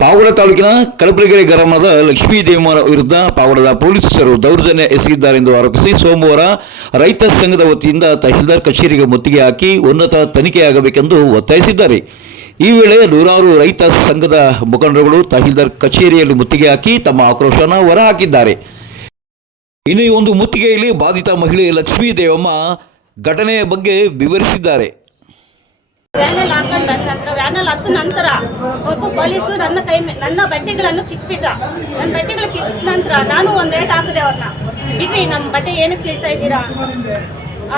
ಪಾವಗಡ ತಾಲೂಕಿನ ಕಲಬುರಗಿ ಗ್ರಾಮದ ಲಕ್ಷ್ಮೀ ದೇವಮ್ಮರ ವಿರುದ್ಧ ಪಾವಗಡದ ಪೊಲೀಸರು ದೌರ್ಜನ್ಯ ಎಸಗಿದ್ದಾರೆಂದು ಆರೋಪಿಸಿ ಸೋಮವಾರ ರೈತ ಸಂಘದ ವತಿಯಿಂದ ತಹಶೀಲ್ದಾರ್ ಕಚೇರಿಗೆ ಮುತ್ತಿಗೆ ಹಾಕಿ ಉನ್ನತ ತನಿಖೆಯಾಗಬೇಕೆಂದು ಒತ್ತಾಯಿಸಿದ್ದಾರೆ. ಈ ವೇಳೆ ನೂರಾರು ರೈತ ಸಂಘದ ಮುಖಂಡರುಗಳು ತಹಶೀಲ್ದಾರ್ ಕಚೇರಿಯಲ್ಲಿ ಮುತ್ತಿಗೆ ಹಾಕಿ ತಮ್ಮ ಆಕ್ರೋಶವನ್ನು ಹೊರಹಾಕಿದ್ದಾರೆ. ಇನ್ನು ಒಂದು ಮುತ್ತಿಗೆಯಲ್ಲಿ ಬಾಧಿತ ಮಹಿಳೆ ಲಕ್ಷ್ಮೀ ದೇವಮ್ಮ ಘಟನೆಯ ಬಗ್ಗೆ ವಿವರಿಸಿದ್ದಾರೆ. ವ್ಯಾನಲ್ಲಿ ಹಾಕೊಂಡ ನಂತರ ವ್ಯಾನಲ್ಲಿ ಹತ್ತ ನಂತರ, ಒಬ್ಬ ಪೊಲೀಸು ನನ್ನ ಕೈ ನನ್ನ ಬಟ್ಟೆಗಳನ್ನು ಕಿತ್ಬಿಟ್ಟ. ನನ್ನ ಬಟ್ಟೆಗಳು ಕಿತ್ತ ನಂತರ ನಾನು ಒಂದು ರೇಟ್ ಹಾಕಿದೆ ಅವ್ರನ್ನ. ಬಿಡ್ರಿ, ನಮ್ಮ ಬಟ್ಟೆ ಏನಕ್ಕೆ ಕೀಳ್ತಾ ಇದ್ದೀರಾ?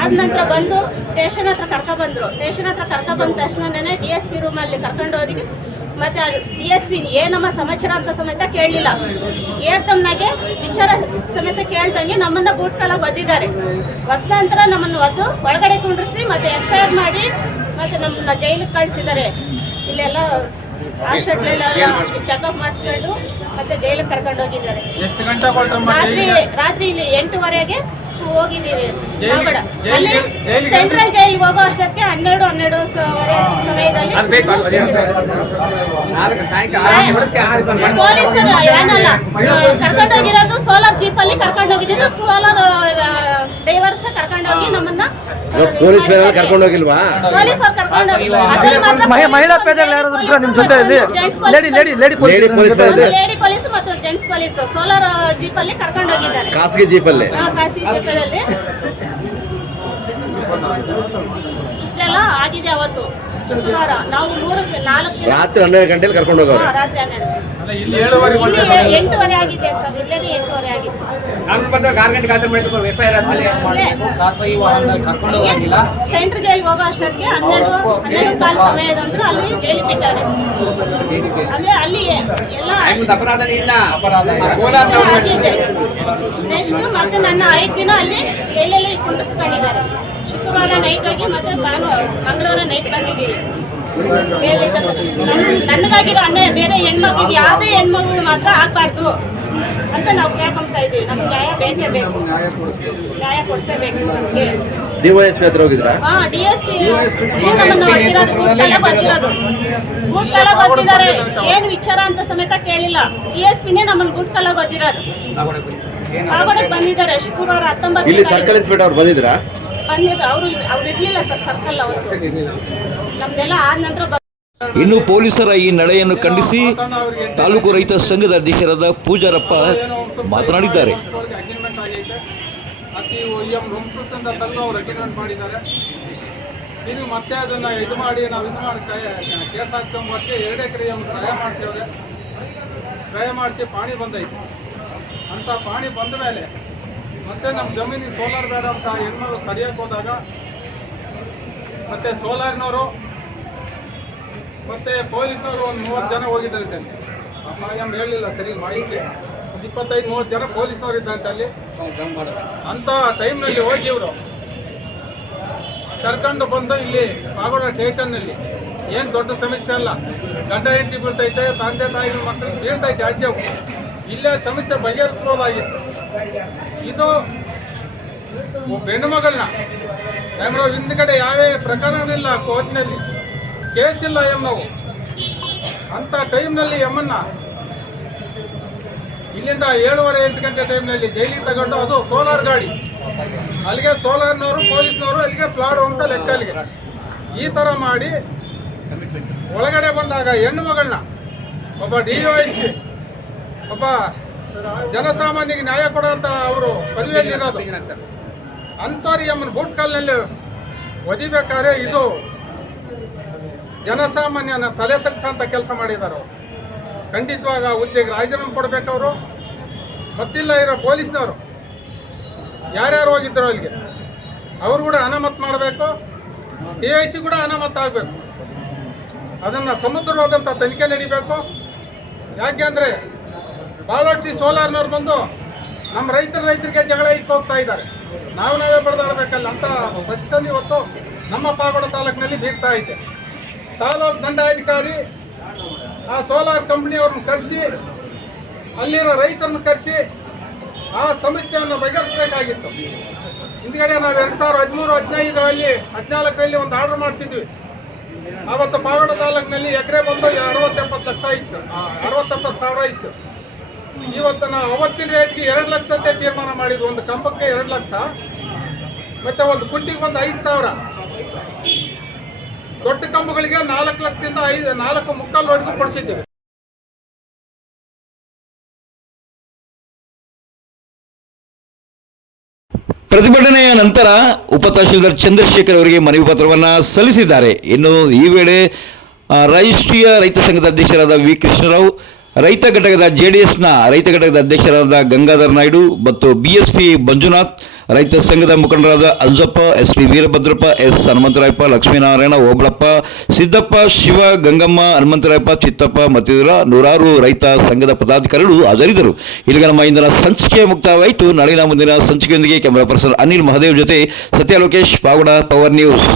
ಆದ ನಂತರ ಬಂದು ಸ್ಟೇಷನ್ ಹತ್ರ ಕರ್ಕೊ ಬಂದ್ರು. ಸ್ಟೇಷನ್ ಹತ್ರ ಕರ್ಕೊ ಬಂದ ತಕ್ಷಣನೇ ಡಿ ಎಸ್ ಪಿ ರೂಮಲ್ಲಿ ಕರ್ಕೊಂಡು ಹೋದಿಗೆ ಮತ್ತೆ ಡಿ ಎಸ್ ಪಿ ಏನಮ್ಮ ಸಮಾಚಾರ ಅಂತ ಸಮೇತ ಕೇಳಲಿಲ್ಲ. ಏಕ್ದಮ್ನಾಗೆ ವಿಚಾರ ಸಮೇತ ಕೇಳ್ದಂಗೆ ನಮ್ಮನ್ನ ಬೂಟ್ ಒದ್ದಿದ್ದಾರೆ. ಒದ್ದ ನಂತರ ನಮ್ಮನ್ನು ಒದ್ದು ಒಳಗಡೆ ಕುಂಡ್ರಿಸಿ ಮತ್ತೆ ಎಫ್ ಆರ್ ಮಾಡಿ ಮತ್ತೆ ನಮ್ಮನ್ನ ಜೈಲಿಗೆ ಕಳಿಸಿದ್ದಾರೆ. ಇಲ್ಲೆಲ್ಲ ಹಾಸ್ಪಿಟ್ಲೆಲ್ಲ ಚೆಕಪ್ ಮಾಡಿಸ್ಕೊಂಡು ಮತ್ತೆ ಜೈಲಿಗೆ ಕರ್ಕೊಂಡು ಹೋಗಿದ್ದಾರೆ. ರಾತ್ರಿ ರಾತ್ರಿ ಇಲ್ಲಿ ಎಂಟುವರೆಗೆ ಹೋಗಿದ್ದೀವಿ ಅಲ್ಲಿ ಸೆಂಟ್ರಲ್ ಜೈಲ್ ಹೋಗೋ ಅಷ್ಟಕ್ಕೆ ಹನ್ನೆರಡು ಹನ್ನೆರಡು ಸಮಯದಲ್ಲಿ ಪೊಲೀಸರು ಏನಲ್ಲ ಕರ್ಕೊಂಡೋಗಿರೋದು ಸೋಲಾರ್ ಜೀಪ್ ಅಲ್ಲಿ ಕರ್ಕೊಂಡು ಹೋಗಿದ್ದು ಸೋಲಾರ್ ಡ್ರೈವರ್ಸ್ ಕರ್ಕೊಂಡು ಹೋಗಿ ನಮ್ಮನ್ನ ಪೊಲೀಸ್ ಕರ್ಕೊಂಡು ಹೋಗಿಲ್ವಾ ಪೊಲೀಸರು ಕರ್ಕೊಂಡು ಹೋಗಿ ಅದ್ರಲ್ಲಿ ಮಾತ್ರ ಮಹಿ- ಮಹಿಳಾ ಪೇದೆಗಳು ಯಾರಾದ್ರು ನಿಮ್ಮ ನಿಮ್ ಜೊತೆ ಇಲ್ಲಿ lady lady lady lady police lady police ಮತ್ತು ಜೆಂಟ್ಸ್ ಪೊಲೀಸ್ ಸೋಲಾರ್ ಜೀಪ್ ಅಲ್ಲಿ ಕರ್ಕೊಂಡು ಹೋಗಿದ್ದಾರೆ ಖಾಸಗಿ ಜೀಪಲ್ಲಿ. ಅಲ್ಲಿ ಖಾಸಗಿ ಜೀಪ್ಗಳಲ್ಲಿ ಇಷ್ಟೆಲ್ಲ ಆಗಿದೆ ಅವತ್ತು. ಶುಕ್ರವಾರ ನಾವು ಮೂರಕ್ಕೆ ನಾಲ್ಕು ರಾತ್ರಿ ಹನ್ನೆರಡು ಗಂಟೆಲಿ ಕರ್ಕೊಂಡು ಹೋಗೋರು ರಾತ್ರಿ ಹನ್ನೆರಡು ಎಂಟೂವರೆ ಆಗಿದೆ ಸರ್ ಇಲ್ಲೇ ಎಂಟೂವರೆ ಆಗಿತ್ತು. ನಾನು ಬಂದಾಗ ಆರು ಗಂಟೆಗೆ ಆತರ ಮಾಡಿದ್ರು ಎಫ್ ಐ ಆರ್ ಆದ್ಮೇಲೆ ಖಾಸಗಿ ವಾಹನದಲ್ಲಿ ಕರ್ಕೊಂಡು ಹೋಗಂಗಿಲ್ಲ ಸೆಂಟ್ರ್ ಜೈಲಿಗೆ ಹೋಗೋ ಅಷ್ಟೊತ್ತಿಗೆ ಹನ್ನೆರಡು ಹನ್ನೆರಡು ಕಾಲ ಸಮಯದಂದ್ರೆ ಅಲ್ಲಿ ಜೈಲಿಗೆ ಬಿಟ್ಟಾರೆ ಅಂದ್ರೆ ಅಲ್ಲಿ ಎಲ್ಲ ನಿಮ್ದು ಅಪರಾಧನೇ ಇಲ್ಲ. ಸೋಲಾರ್ ನೆಕ್ಸ್ಟ್ ಮತ್ತೆ ನನ್ನ ಐದು ದಿನ ಅಲ್ಲಿ ಜೈಲಲ್ಲಿ ಕುಂಡಿಸ್ಕೊಂಡಿದ್ದಾರೆ. ಶುಕ್ರವಾರ ನೈಟ್ ಹೋಗಿ ಮತ್ತೆ ಭಾನು ಮಂಗಳವಾರ ನೈಟ್ ಬಂದಿದ್ದೀವಿ ನನಗಾಗಿರೋ ಅನ್ಯಾಯ ಬೇರೆ ಹೆಣ್ಮಕ್ಳಿಗೆ ಯಾವುದೇ ಹೆಣ್ಮಗುಗೆ ಮಾತ್ರ ಆಗ್ಬಾರ್ದು ಅಂತ ನಾವು ಕೇಳ್ಕೊಂತ ಇದೀವಿ ನಮ್ಗೆ ನ್ಯಾಯ ಬೇಕೇ ಬೇಕು. ನ್ಯಾಯ ಕೊಡ್ಸೇಬೇಕು ನಮಗೆ. ಡಿವೈಎಸ್ಪಿ ಹತ್ರ ಹೋಗಿದ್ರಾ? ಹಾ ನಮ್ಮನ್ನು ಗೊತ್ತಿರೋದು ಗೂಡ್ಕೆಲ್ಲ ಗೊತ್ತಿದ್ದಾರೆ ಏನು ವಿಚಾರ ಅಂತ ಸಮೇತ ಕೇಳಿಲ್ಲ. ಡಿ ಎಸ್ ಪಿನೇ ನಮ್ಮನ್ನು ಬಂದಿರೋದು ಗೊತ್ತಿರೋದು ಕಾಗೋಡಕ್ಕೆ ಬಂದಿದ್ದಾರೆ. ಶುಕ್ರವಾರ ಹತ್ತೊಂಬತ್ತು ಇಲ್ಲಿ ಸರ್ಕಲ್ ಇನ್ಸ್ಪೆಕ್ಟರ್ ಅವ್ರು ಬಂದಿದ್ರಾ? ಅವರು ಅವ್ರು ಇರ್ಲಿಲ್ಲ ಸರ್ ಸರ್ಕಲ್ ಅವತ್ತು ನಮ್ದೆಲ್ಲ ಆದ ನಂತರ ಇನ್ನು ಪೊಲೀಸರ ಈ ನಡೆಯನ್ನು ಖಂಡಿಸಿ ತಾಲೂಕು ರೈತ ಸಂಘದ ಅಧ್ಯಕ್ಷರಾದ ಪೂಜಾರಪ್ಪ ಮಾತನಾಡಿದ್ದಾರೆ. ನೀವು ಮತ್ತೆ ಅದನ್ನ ಇದು ಮಾಡಿ ನಾವು ಇದು ಮಾಡಿ ಕೇಸ್ ಮತ್ತೆ ಎರಡು ಎಕರೆ ಕ್ರಯ ಮಾಡ್ತೇವೆ ಕ್ರಯ ಮಾಡಿಸಿ ಪಾಣಿ ಬಂದೈತೆ. ಅಂತ ಪಾಣಿ ಬಂದ ಮೇಲೆ ಮತ್ತೆ ನಮ್ಮ ಜಮೀನಿಗೆ ಸೋಲಾರ್ ಬೇಡ ಅಂತ ಹೆಣ್ಮಗಳು ಕಡಿಯಕ್ಕೆ ಹೋದಾಗ, ಮತ್ತೆ ಸೋಲಾರ್ನವರು ಮತ್ತೆ ಪೊಲೀಸ್ನವರು ಒಂದು ಮೂವತ್ತು ಜನ ಹೋಗಿದ್ದಾರೆ ಸರ್ ಎಂ ಹೇಳಲಿಲ್ಲ ಸರಿ ಮಾಹಿತಿ ಒಂದು ಇಪ್ಪತ್ತೈದು, ಮೂವತ್ತು ಜನ ಪೊಲೀಸ್ನವರು ಇದ್ದಂತೆ ಅಲ್ಲಿ ಅಂತ ಟೈಮ್ನಲ್ಲಿ ಹೋಗಿ ಇವರು. ಕರ್ಕೊಂಡು ಬಂದು ಇಲ್ಲಿ ಪಾಗೋಡ ಸ್ಟೇಷನ್ನಲ್ಲಿ. ಏನು ದೊಡ್ಡ ಸಮಸ್ಯೆ ಅಲ್ಲ. ಗಂಡ ಹೆಂಡತಿ ಬೀಳ್ತೈತೆ, ತಂದೆ ತಾಯಿ ಮಕ್ಕಳು ಬೀಳ್ತೈತೆ ಅಜ್ಜವು ಇಲ್ಲೇ ಸಮಸ್ಯೆ ಬಗೆಹರಿಸ್ಬೋದಾಗಿತ್ತು. ಇದು ಹೆಣ್ಣುಮಗಳನ್ನ. ಹೆಣ್ಣು ಮಗಳನ್ನ ನಮ್ಮ ಹಿಂದ್ಗಡೆ ಯಾವ್ಯಾವ ಪ್ರಕರಣಗಳಿಲ್ಲ ಕೋರ್ಟ್ನಲ್ಲಿ? ಕೇಸ್ ಇಲ್ಲ ಎಮ್ಮವು. ಅಂತ ಟೈಮ್ನಲ್ಲಿ ಎಮ್ಮನ್ನ ಇಲ್ಲಿಂದ ಏಳುವರೆ ಎಂಟು ಗಂಟೆ ಟೈಮ್ನಲ್ಲಿ ಜೈಲಿಗೆ ತಗೊಂಡು ಅದು ಸೋಲಾರ್ ಗಾಡಿ. ಅಲ್ಲಿಗೆ ಸೋಲಾರ್ನವರು, ಪೊಲೀಸ್ನವರು ಅಲ್ಲಿಗೆ ಫ್ಲಾಡ್ ಅಂತ ಲೆಕ್ಕ ಅಲ್ಲಿಗೆ ಈ ಥರ ಮಾಡಿ ಒಳಗಡೆ ಬಂದಾಗ ಹೆಣ್ಣು ಮಗಳನ್ನ ಒಬ್ಬ ಡಿ ಸಿ ಒಬ್ಬ ಜನಸಾಮಾನ್ಯರಿಗೆ ನ್ಯಾಯ ಕೊಡುವಂತ ಅವರು ಪದವಿಯಲ್ಲಿ ಇರೋದು ಅಂಥವ್ರಿಗೆ ಅಮ್ಮನ ಬೂಟ್ ಕಾಲಿನಲ್ಲಿ ಒದಿಬೇಕಾದ್ರೆ ಇದು ಜನಸಾಮಾನ್ಯನ ತಲೆ ತಗ್ಸಂತ ಕೆಲಸ ಮಾಡಿದ್ದಾರೆ ಅವರು. ಖಂಡಿತವಾಗ ಹುದ್ದೆಗೆ ರಾಜೀನಾಮೆ ಕೊಡಬೇಕವರು. ಮತ್ತಿಲ್ಲ ಇರೋ ಪೊಲೀಸ್ನವರು. ಯಾರ್ಯಾರು ಹೋಗಿದ್ರು ಅಲ್ಲಿಗೆ? ಅವರು ಕೂಡ ಅನಾಮತ್ ಮಾಡಬೇಕು. ಡಿ ಐ ಸಿ ಕೂಡ ಅನಾಮತ್ ಆಗಬೇಕು. ಅದನ್ನು ಸಮುದ್ರವಾದಂಥ ತನಿಖೆ ನಡಿಬೇಕು. ಯಾಕೆ ಅಂದರೆ ಭಾಳಷ್ಟು ಸೋಲಾರ್ನವ್ರು ಬಂದು ನಮ್ಮ ರೈತರ ರೈತರಿಗೆ ಜಗಳ ಇಟ್ಟು ಹೋಗ್ತಾ ಇದ್ದಾರೆ. ನಾವು ನಾವೇ ಬರೆದಾಡಬೇಕಲ್ಲ ಅಂತ ಪರಿಸ್ಥಿತಿ ಇವತ್ತು ನಮ್ಮ ಪಾಗೋಡ ತಾಲೂಕಿನಲ್ಲಿ ಬೀರ್ತಾ ಐತೆ ತಾಲೂಕು ದಂಡಾಧಿಕಾರಿ ಆ ಸೋಲಾರ್ ಕಂಪ್ನಿಯವ್ರನ್ನ ಕರೆಸಿ, ಅಲ್ಲಿರೋ ರೈತರನ್ನ ಕರೆಸಿ ಆ ಸಮಸ್ಯೆಯನ್ನು ಬಗೆಹರಿಸಬೇಕಾಗಿತ್ತು. ಹಿಂದ್ಗಡೆ ನಾವು ಎರಡು ಸಾವಿರದ ಹದಿಮೂರು, ಹದಿನೈದರಲ್ಲಿ, ಹದಿನಾಲ್ಕರಲ್ಲಿ ಒಂದು ಆರ್ಡರ್ ಮಾಡಿಸಿದ್ವಿ. ಆವತ್ತು ಪಾವಡ ತಾಲೂಕಿನಲ್ಲಿ ಎಕರೆ ಬಂದು ಅರವತ್ತೆಪ್ಪತ್ತು ಲಕ್ಷ ಇತ್ತು. ಅರವತ್ತೆಪ್ಪತ್ತು ಸಾವಿರ ಇತ್ತು. ಇವತ್ತು ನಾವು ಅವತ್ತಿನ ರೇಟ್ಗೆ ಎರಡು ಲಕ್ಷಕ್ಕೆ ತೀರ್ಮಾನ ಮಾಡಿದ್ವಿ. ಒಂದು ಕಂಬಕ್ಕೆ ಎರಡು ಲಕ್ಷ, ಮತ್ತೆ ಒಂದು ಕುಂಟಿಗೆ ಒಂದು ಐದು ಸಾವಿರ. ದೊಡ್ಡ ಕಂಬಗಳಿಗೆ ನಾಲ್ಕು ಲಕ್ಷದಿಂದ ಐದು, ನಾಲ್ಕು ಮುಕ್ಕಾಲ್ವರೆಗೂ ಕೊಡಿಸಿದ್ದೀವಿ. ಪ್ರತಿಭಟನೆಯ ನಂತರ ಉಪ ತಹಶೀಲ್ದಾರ್ ಚಂದ್ರಶೇಖರ್ ಅವರಿಗೆ ಮನವಿ ಪತ್ರವನ್ನು ಸಲ್ಲಿಸಿದ್ದಾರೆ. ಇನ್ನು ಈ ವೇಳೆ ರಾಷ್ಟ್ರೀಯ ರೈತ ಸಂಘದ ಅಧ್ಯಕ್ಷರಾದ ವಿ ಕೃಷ್ಣರಾವ್ ರೈತ ಘಟಕದ ಜೆ ಡಿ ಎಸ್ನ ರೈತ ಘಟಕದ ಅಧ್ಯಕ್ಷರಾದ ಗಂಗಾಧರ್ ನಾಯ್ಡು ಮತ್ತು ಬಿಎಸ್ಪಿ ಮಂಜುನಾಥ್, ರೈತ ಸಂಘದ ಮುಖಂಡರಾದ Ajjappa S P Veerabhadrappa, S Hanumantharayappa, Lakshminarayana, Obalappa, Siddappa, Shiva, Gangamma, Hanumantharayappa, Chittappa ಮತ್ತಿತರ ನೂರಾರು ರೈತ ಸಂಘದ ಪದಾಧಿಕಾರಿಗಳು ಹಾಜರಿದ್ದರು. ಇಲ್ಲಿಗೆ ನಮ್ಮ ಇಂದಿನ ಸಂಚಿಕೆ ಮುಕ್ತವಾಯಿತು ನಾಳಿನ ಮುಂದಿನ ಸಂಚಿಕೆಯೊಂದಿಗೆ ಕ್ಯಾಮರಾ ಪರ್ಸನ್ ಅನಿಲ್ ಮಹದೇವ್ ಜೊತೆ ಸತ್ಯ ಲೋಕೇಶ್ ಪಾವಡ ಪವರ್ ನ್ಯೂಸ್.